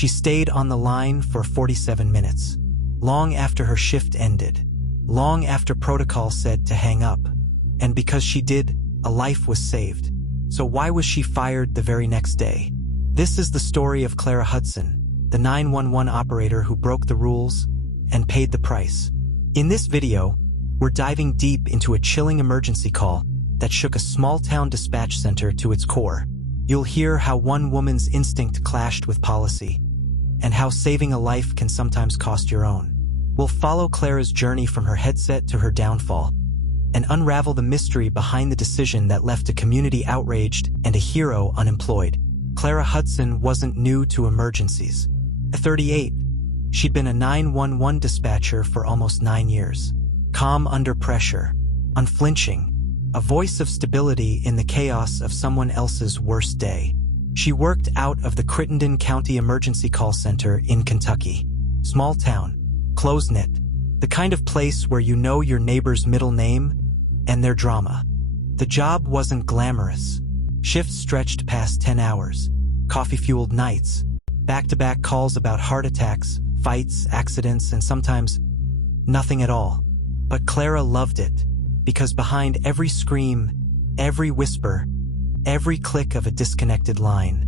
She stayed on the line for 47 minutes, long after her shift ended, long after protocol said to hang up. And because she did, a life was saved. So why was she fired the very next day? This is the story of Clara Hudson, the 911 operator who broke the rules and paid the price. In this video, we're diving deep into a chilling emergency call that shook a small-town dispatch center to its core. You'll hear how one woman's instinct clashed with policy, and how saving a life can sometimes cost your own. We'll follow Clara's journey from her headset to her downfall, and unravel the mystery behind the decision that left a community outraged and a hero unemployed. Clara Hudson wasn't new to emergencies. At 38, she'd been a 911 dispatcher for almost 9 years. Calm under pressure, unflinching, a voice of stability in the chaos of someone else's worst day. She worked out of the Crittenden County Emergency Call Center in Kentucky. Small town, close-knit, the kind of place where you know your neighbor's middle name and their drama. The job wasn't glamorous. Shifts stretched past 10 hours, coffee-fueled nights, back-to-back calls about heart attacks, fights, accidents, and sometimes nothing at all. But Clara loved it, because behind every scream, every whisper, every click of a disconnected line,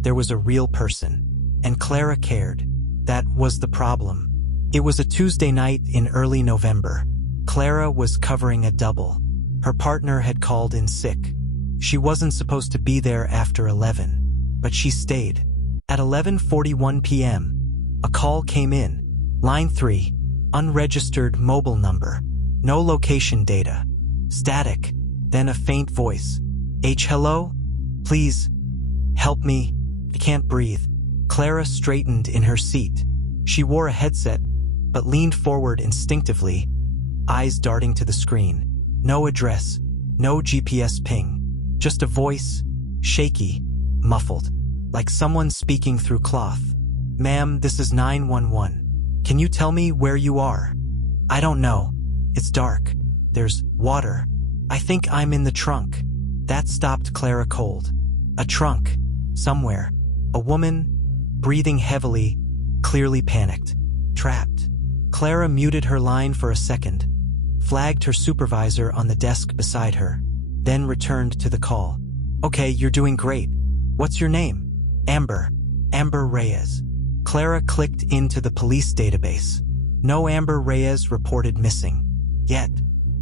there was a real person. And Clara cared. That was the problem. It was a Tuesday night in early November. Clara was covering a double. Her partner had called in sick. She wasn't supposed to be there after 11, but she stayed. At 11:41 p.m., a call came in. Line 3, unregistered mobile number. No location data. Static. Then a faint voice. Hello? Please, help me. I can't breathe. Clara straightened in her seat. She wore a headset, but leaned forward instinctively, eyes darting to the screen. No address, no GPS ping. Just a voice, shaky, muffled, like someone speaking through cloth. Ma'am, this is 911. Can you tell me where you are? I don't know. It's dark. There's water. I think I'm in the trunk. That stopped Clara cold. A trunk. Somewhere. A woman, breathing heavily, clearly panicked. Trapped. Clara muted her line for a second, flagged her supervisor on the desk beside her, then returned to the call. Okay, you're doing great. What's your name? Amber. Amber Reyes. Clara clicked into the police database. No Amber Reyes reported missing. Yet,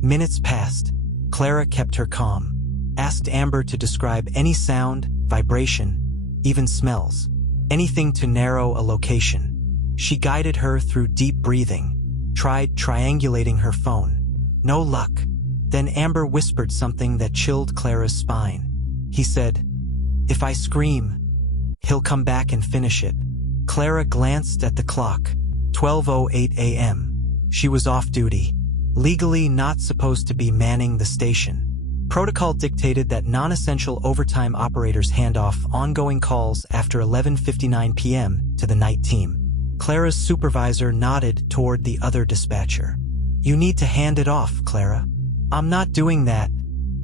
minutes passed. Clara kept her calm. Asked Amber to describe any sound, vibration, even smells. Anything to narrow a location. She guided her through deep breathing, tried triangulating her phone. No luck. Then Amber whispered something that chilled Clara's spine. He said, "If I scream, he'll come back and finish it." Clara glanced at the clock. 12:08 a.m. She was off duty. Legally not supposed to be manning the station. Protocol dictated that non-essential overtime operators hand off ongoing calls after 11:59 p.m. to the night team. Clara's supervisor nodded toward the other dispatcher. "You need to hand it off, Clara." "I'm not doing that,"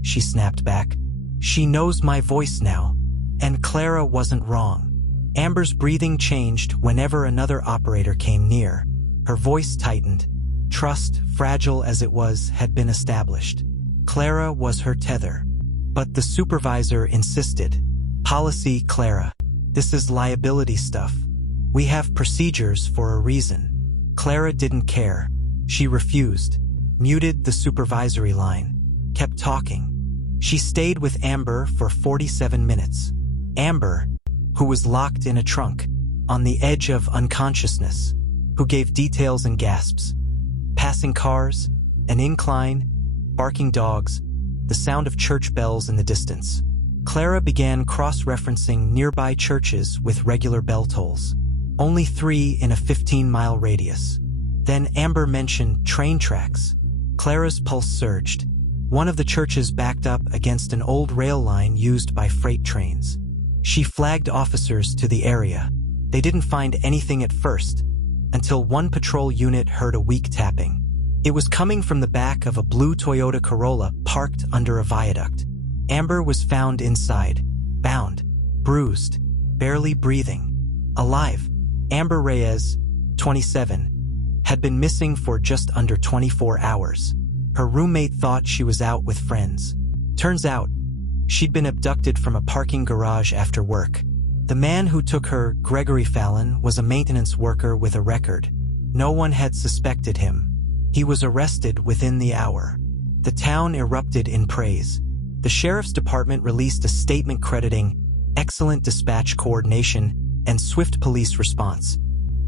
she snapped back. She knows my voice now. And Clara wasn't wrong. Amber's breathing changed whenever another operator came near. Her voice tightened. Trust, fragile as it was, had been established. Clara was her tether. But the supervisor insisted. "Policy, Clara. This is liability stuff. We have procedures for a reason." Clara didn't care. She refused, muted the supervisory line, kept talking. She stayed with Amber for 47 minutes. Amber, who was locked in a trunk, on the edge of unconsciousness, who gave details and gasps. Passing cars, an incline, barking dogs, the sound of church bells in the distance. Clara began cross-referencing nearby churches with regular bell tolls. Only 3 in a 15-mile radius. Then Amber mentioned train tracks. Clara's pulse surged. One of the churches backed up against an old rail line used by freight trains. She flagged officers to the area. They didn't find anything at first, until one patrol unit heard a weak tapping. It was coming from the back of a blue Toyota Corolla parked under a viaduct. Amber was found inside, bound, bruised, barely breathing. Alive, Amber Reyes, 27, had been missing for just under 24 hours. Her roommate thought she was out with friends. Turns out, she'd been abducted from a parking garage after work. The man who took her, Gregory Fallon, was a maintenance worker with a record. No one had suspected him. He was arrested within the hour. The town erupted in praise. The sheriff's department released a statement crediting excellent dispatch coordination and swift police response.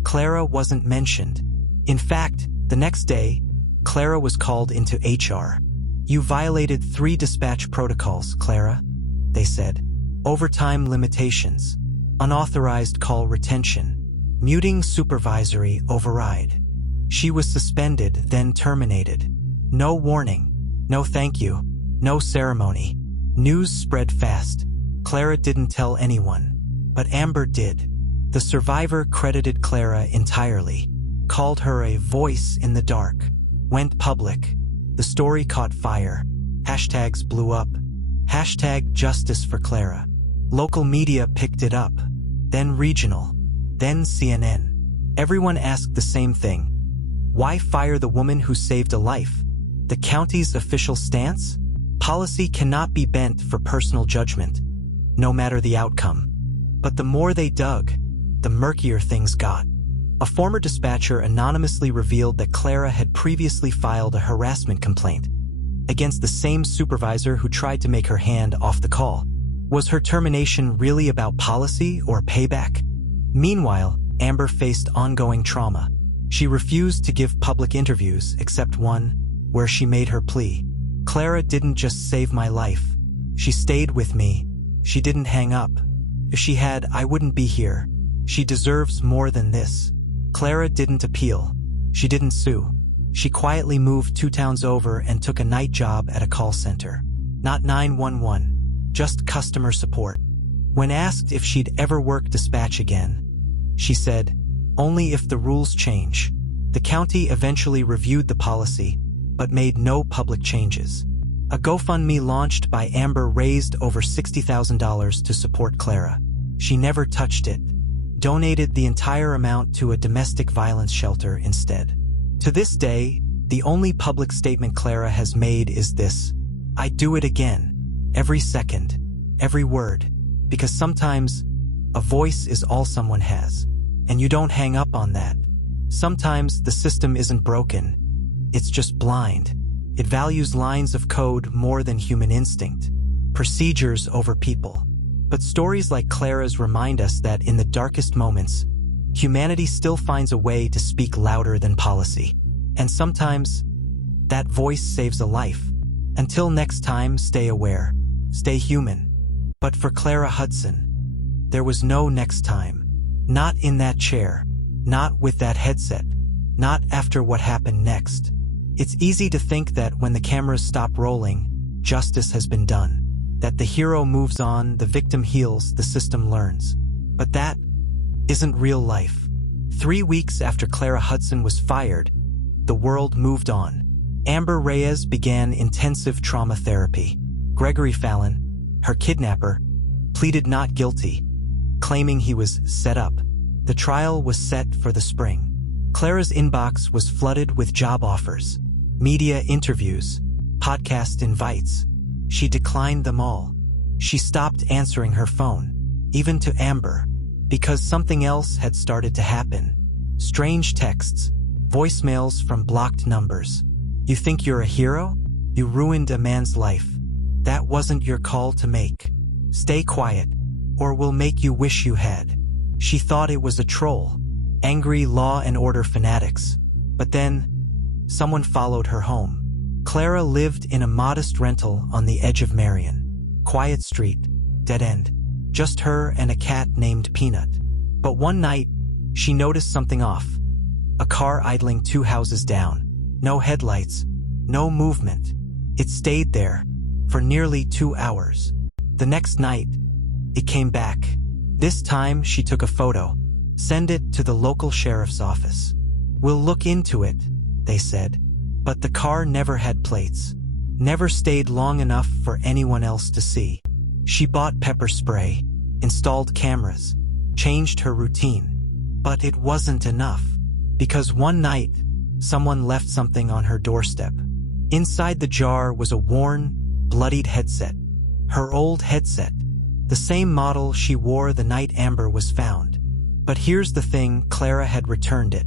Clara wasn't mentioned. In fact, the next day, Clara was called into HR. "You violated 3 dispatch protocols, Clara," they said. Overtime limitations, unauthorized call retention, muting supervisory override. She was suspended, then terminated. No warning, no thank you, no ceremony. News spread fast. Clara didn't tell anyone, but Amber did. The survivor credited Clara entirely, called her a voice in the dark, went public. The story caught fire. Hashtags blew up. Hashtag justice for Clara. Local media picked it up. Then regional. Then CNN. Everyone asked the same thing. Why fire the woman who saved a life? The county's official stance? Policy cannot be bent for personal judgment, no matter the outcome. But the more they dug, the murkier things got. A former dispatcher anonymously revealed that Clara had previously filed a harassment complaint against the same supervisor who tried to make her hand off the call. Was her termination really about policy or payback? Meanwhile, Amber faced ongoing trauma. She refused to give public interviews except one, where she made her plea. Clara didn't just save my life. She stayed with me. She didn't hang up. If she had, I wouldn't be here. She deserves more than this. Clara didn't appeal. She didn't sue. She quietly moved 2 towns over and took a night job at a call center. Not 911, just customer support. When asked if she'd ever work dispatch again, she said, "Only if the rules change." The county eventually reviewed the policy, but made no public changes. A GoFundMe launched by Amber raised over $60,000 to support Clara. She never touched it. Donated the entire amount to a domestic violence shelter instead. To this day, the only public statement Clara has made is this: "I'd do it again. Every second. Every word. Because sometimes, a voice is all someone has. And you don't hang up on that. Sometimes the system isn't broken. It's just blind. It values lines of code more than human instinct. Procedures over people." But stories like Clara's remind us that in the darkest moments, humanity still finds a way to speak louder than policy. And sometimes, that voice saves a life. Until next time, stay aware. Stay human. But for Clara Hudson, there was no next time. Not in that chair. Not with that headset. Not after what happened next. It's easy to think that when the cameras stop rolling, justice has been done. That the hero moves on, the victim heals, the system learns. But that isn't real life. 3 weeks after Clara Hudson was fired, the world moved on. Amber Reyes began intensive trauma therapy. Gregory Fallon, her kidnapper, pleaded not guilty, claiming he was set up. The trial was set for the spring. Clara's inbox was flooded with job offers, media interviews, podcast invites. She declined them all. She stopped answering her phone, even to Amber, because something else had started to happen. Strange texts, voicemails from blocked numbers. "You think you're a hero? You ruined a man's life. That wasn't your call to make. Stay quiet, or we'll make you wish you had." She thought it was a troll, angry law and order fanatics. But then, someone followed her home. Clara lived in a modest rental on the edge of Marion. Quiet street, dead end. Just her and a cat named Peanut. But one night, she noticed something off. A car idling 2 houses down. No headlights, no movement. It stayed there for nearly 2 hours. The next night, it came back. This time, she took a photo. Send it to the local sheriff's office. "We'll look into it," they said. But the car never had plates. Never stayed long enough for anyone else to see. She bought pepper spray, installed cameras, changed her routine. But it wasn't enough. Because one night, someone left something on her doorstep. Inside the jar was a worn, bloodied headset. Her old headset. The same model she wore the night Amber was found. But here's the thing, Clara had returned it.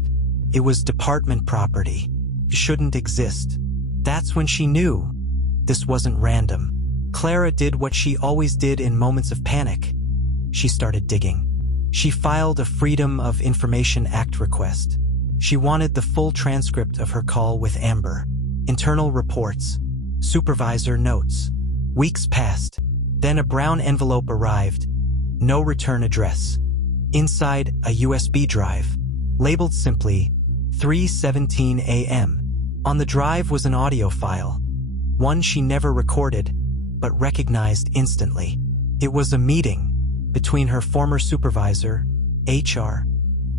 It was department property. It shouldn't exist. That's when she knew this wasn't random. Clara did what she always did in moments of panic. She started digging. She filed a Freedom of Information Act request. She wanted the full transcript of her call with Amber. Internal reports. Supervisor notes. Weeks passed. Then a brown envelope arrived. No return address. Inside, a USB drive. Labeled simply, 3:17 a.m. On the drive was an audio file. One she never recorded, but recognized instantly. It was a meeting between her former supervisor, HR,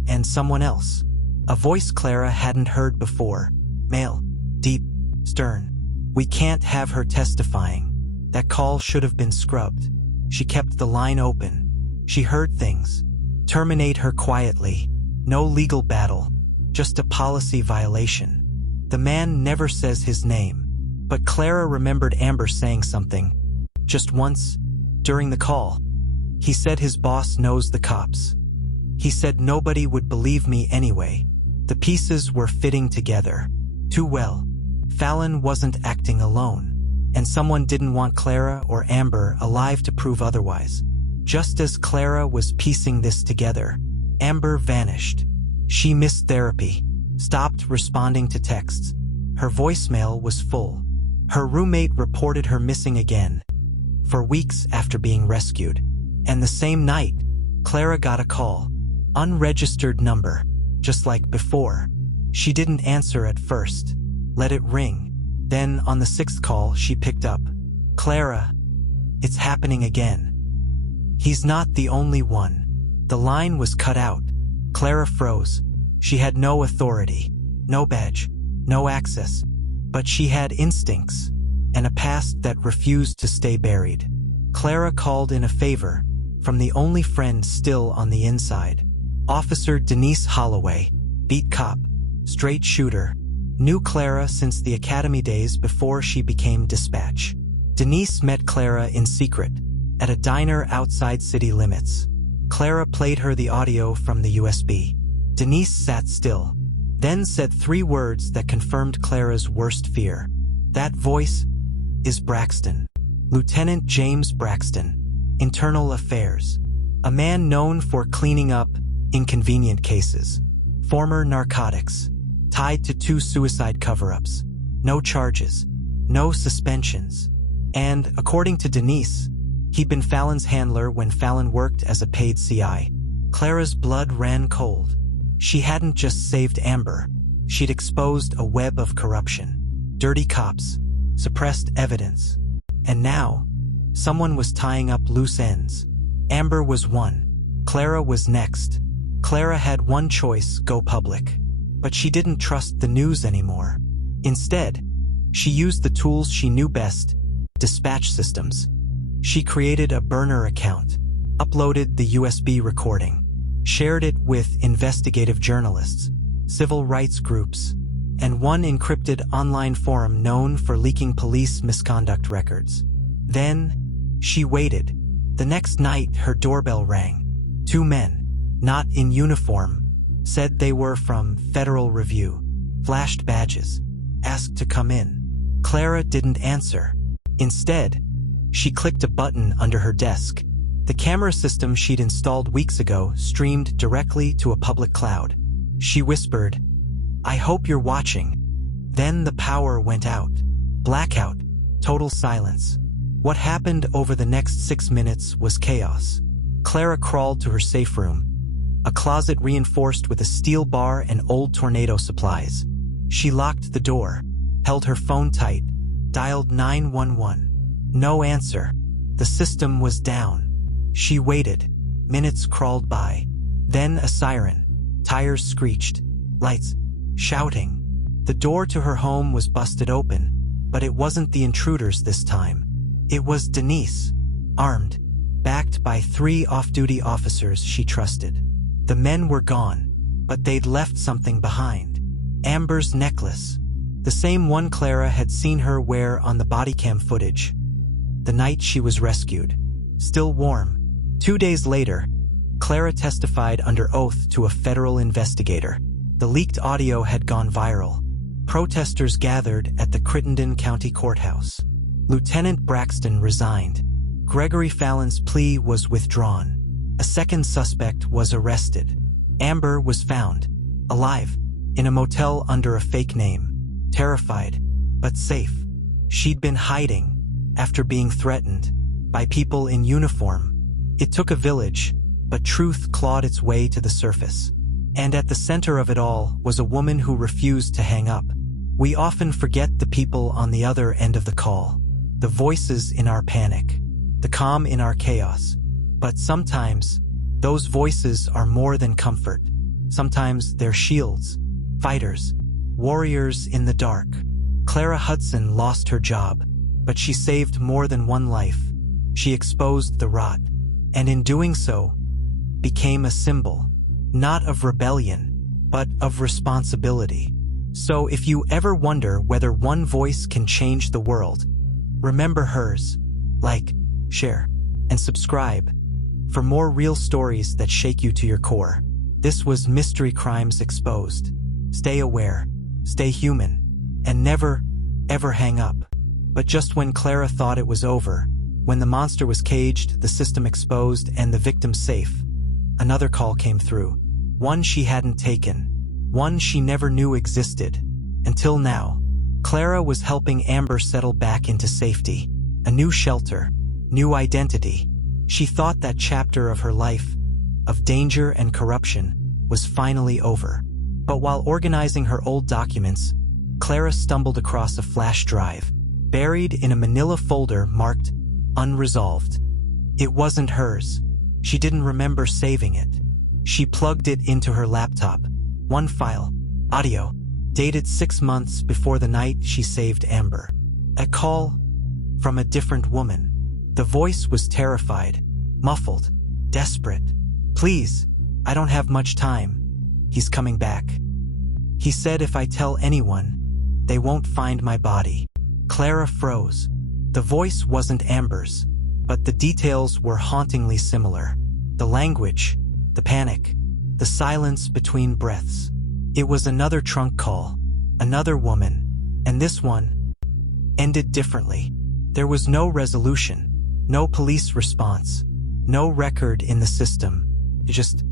and someone else. A voice Clara hadn't heard before. Male. Deep. Stern. We can't have her testifying. That call should have been scrubbed. She kept the line open. She heard things. Terminate her quietly. No legal battle. Just a policy violation. The man never says his name. But Clara remembered Amber saying something. Just once, during the call. He said his boss knows the cops. He said nobody would believe me anyway. The pieces were fitting together. Too well. Fallon wasn't acting alone. And someone didn't want Clara or Amber alive to prove otherwise. Just as Clara was piecing this together, Amber vanished. She missed therapy, stopped responding to texts. Her voicemail was full. Her roommate reported her missing again, for weeks after being rescued. And the same night, Clara got a call. Unregistered number, just like before. She didn't answer at first. Let it ring. Then, on the sixth call, she picked up. Clara, it's happening again. He's not the only one. The line was cut out. Clara froze. She had no authority, no badge, no access. But she had instincts, and a past that refused to stay buried. Clara called in a favor, from the only friend still on the inside. Officer Denise Holloway, beat cop, straight shooter, knew Clara since the academy days before she became dispatch. Denise met Clara in secret, at a diner outside city limits. Clara played her the audio from the USB. Denise sat still, then said 3 words that confirmed Clara's worst fear. That voice is Braxton. Lieutenant James Braxton, Internal Affairs. A man known for cleaning up inconvenient cases. Former narcotics. Tied to 2 suicide cover-ups. No charges. No suspensions. And, according to Denise, he'd been Fallon's handler when Fallon worked as a paid CI. Clara's blood ran cold. She hadn't just saved Amber. She'd exposed a web of corruption. Dirty cops. Suppressed evidence. And now, someone was tying up loose ends. Amber was one. Clara was next. Clara had one choice: go public. But she didn't trust the news anymore. Instead, she used the tools she knew best: dispatch systems. She created a burner account, uploaded the USB recording, shared it with investigative journalists, civil rights groups, and one encrypted online forum known for leaking police misconduct records. Then, she waited. The next night, her doorbell rang. 2 men, not in uniform, said they were from Federal Review, flashed badges, asked to come in. Clara didn't answer. Instead, she clicked a button under her desk. The camera system she'd installed weeks ago streamed directly to a public cloud. She whispered, "I hope you're watching." Then the power went out. Blackout. Total silence. What happened over the next 6 minutes was chaos. Clara crawled to her safe room, a closet reinforced with a steel bar and old tornado supplies. She locked the door, held her phone tight, dialed 911. No answer. The system was down. She waited. Minutes crawled by. Then a siren. Tires screeched. Lights. Shouting. The door to her home was busted open, but it wasn't the intruders this time. It was Denise, armed, backed by 3 off-duty officers she trusted. The men were gone, but they'd left something behind. Amber's necklace. The same one Clara had seen her wear on the body cam footage. The night she was rescued. Still warm. 2 days later, Clara testified under oath to a federal investigator. The leaked audio had gone viral. Protesters gathered at the Crittenden County Courthouse. Lieutenant Braxton resigned. Gregory Fallon's plea was withdrawn. A second suspect was arrested. Amber was found, alive, in a motel under a fake name. Terrified, but safe. She'd been hiding after being threatened by people in uniform. It took a village, but truth clawed its way to the surface. And at the center of it all was a woman who refused to hang up. We often forget the people on the other end of the call, the voices in our panic, the calm in our chaos. But sometimes, those voices are more than comfort. Sometimes they're shields, fighters, warriors in the dark. Clara Hudson lost her job, but she saved more than one life. She exposed the rot, and in doing so, became a symbol, not of rebellion, but of responsibility. So if you ever wonder whether one voice can change the world, remember hers. Like, share, and subscribe for more real stories that shake you to your core. This was Mystery Crimes Exposed. Stay aware, stay human, and never, ever hang up. But just when Clara thought it was over, when the monster was caged, the system exposed, and the victim safe, another call came through. One she hadn't taken. One she never knew existed. Until now, Clara was helping Amber settle back into safety. A new shelter, new identity. She thought that chapter of her life, of danger and corruption, was finally over. But while organizing her old documents, Clara stumbled across a flash drive, buried in a manila folder marked unresolved. It wasn't hers. She didn't remember saving it. She plugged it into her laptop. One file, audio, dated 6 months before the night she saved Amber. A call from a different woman. The voice was terrified, muffled, desperate. "Please, I don't have much time. He's coming back. He said if I tell anyone, they won't find my body." Clara froze. The voice wasn't Amber's, but the details were hauntingly similar. The language, the panic, the silence between breaths. It was another trunk call, another woman, and this one ended differently. There was no resolution, no police response, no record in the system. It just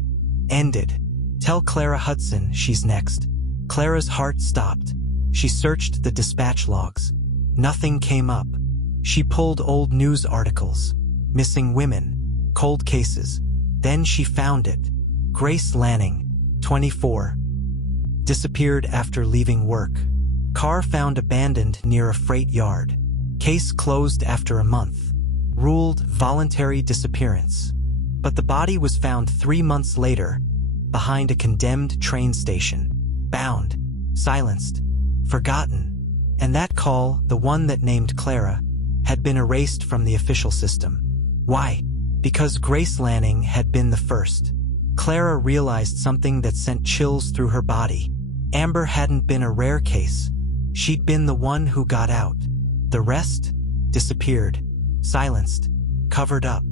ended. "Tell Clara Hudson she's next." Clara's heart stopped. She searched the dispatch logs. Nothing came up. She pulled old news articles. Missing women. Cold cases. Then she found it. Grace Lanning, 24. Disappeared after leaving work. Car found abandoned near a freight yard. Case closed after a month. Ruled voluntary disappearance. But the body was found 3 months later, behind a condemned train station. Bound, silenced, forgotten. And that call, the one that named Clara, had been erased from the official system. Why? Because Grace Lanning had been the first. Clara realized something that sent chills through her body. Amber hadn't been a rare case. She'd been the one who got out. The rest disappeared, silenced, covered up.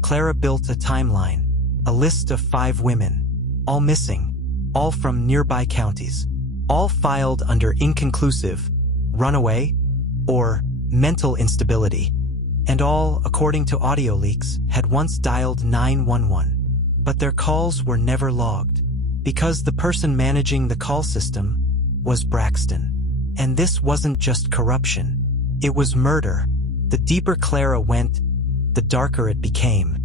Clara built a timeline, a list of 5 women, all missing, all from nearby counties, all filed under inconclusive, runaway, or mental instability, and all, according to audio leaks, had once dialed 911. But their calls were never logged, because the person managing the call system was Braxton. And this wasn't just corruption. It was murder. The deeper Clara went, the darker it became.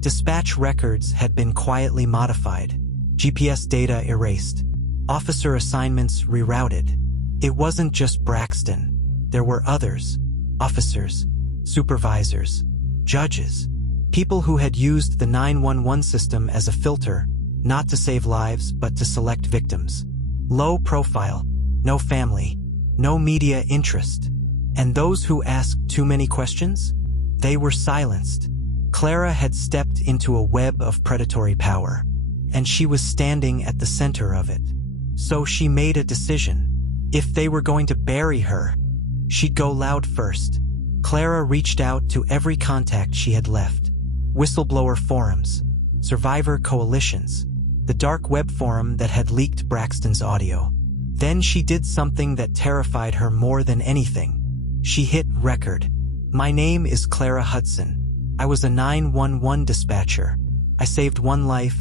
Dispatch records had been quietly modified, GPS data erased, officer assignments rerouted. It wasn't just Braxton. There were others, officers, supervisors, judges, people who had used the 911 system as a filter, not to save lives but to select victims. Low profile, no family, no media interest. And those who asked too many questions? They were silenced. Clara had stepped into a web of predatory power. and she was standing at the center of it. So she made a decision. If they were going to bury her, she'd go loud first. Clara reached out to every contact she had left. Whistleblower forums, survivor coalitions, the dark web forum that had leaked Braxton's audio. Then she did something that terrified her more than anything. She hit record. My name is Clara Hudson. I was a 911 dispatcher. I saved 1 life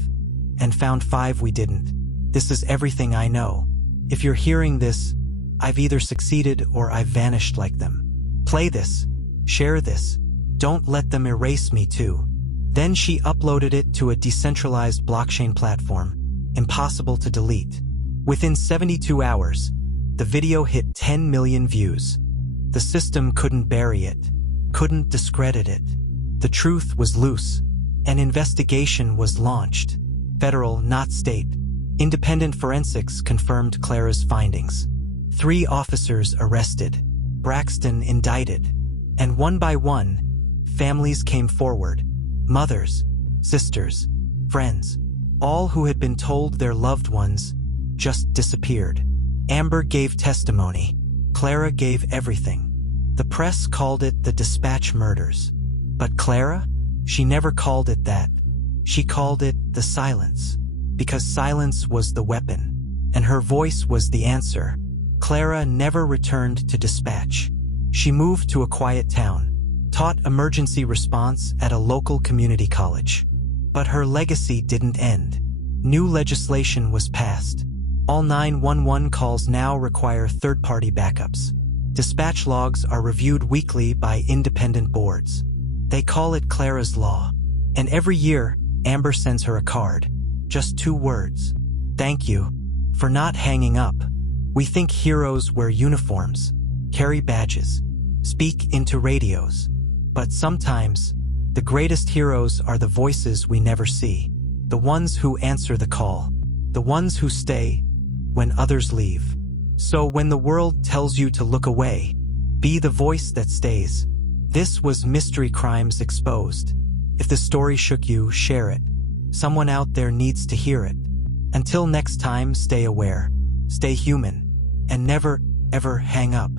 and found 5 we didn't. This is everything I know. If you're hearing this, I've either succeeded or I've vanished like them. Play this. Share this. Don't let them erase me too. Then she uploaded it to a decentralized blockchain platform, impossible to delete. Within 72 hours, the video hit 10 million views. The system couldn't bury it, couldn't discredit it. The truth was loose. An investigation was launched. Federal, not state. Independent forensics confirmed Clara's findings. 3 officers arrested. Braxton indicted. And one by one, families came forward. Mothers, sisters, friends, all who had been told their loved ones just disappeared. Amber gave testimony. Clara gave everything. The press called it the Dispatch murders. But Clara? She never called it that. She called it the silence. Because silence was the weapon, and her voice was the answer. Clara never returned to Dispatch. She moved to a quiet town, taught emergency response at a local community college. But her legacy didn't end. New legislation was passed. All 911 calls now require third-party backups. Dispatch logs are reviewed weekly by independent boards. They call it Clara's Law. And every year, Amber sends her a card. Just 2 words. Thank you for not hanging up. We think heroes wear uniforms, carry badges, speak into radios. But sometimes, the greatest heroes are the voices we never see. The ones who answer the call. The ones who stay when others leave. So when the world tells you to look away, be the voice that stays. This was Mystery Crimes Exposed. If the story shook you, share it. Someone out there needs to hear it. Until next time, stay aware, stay human, and never, ever hang up.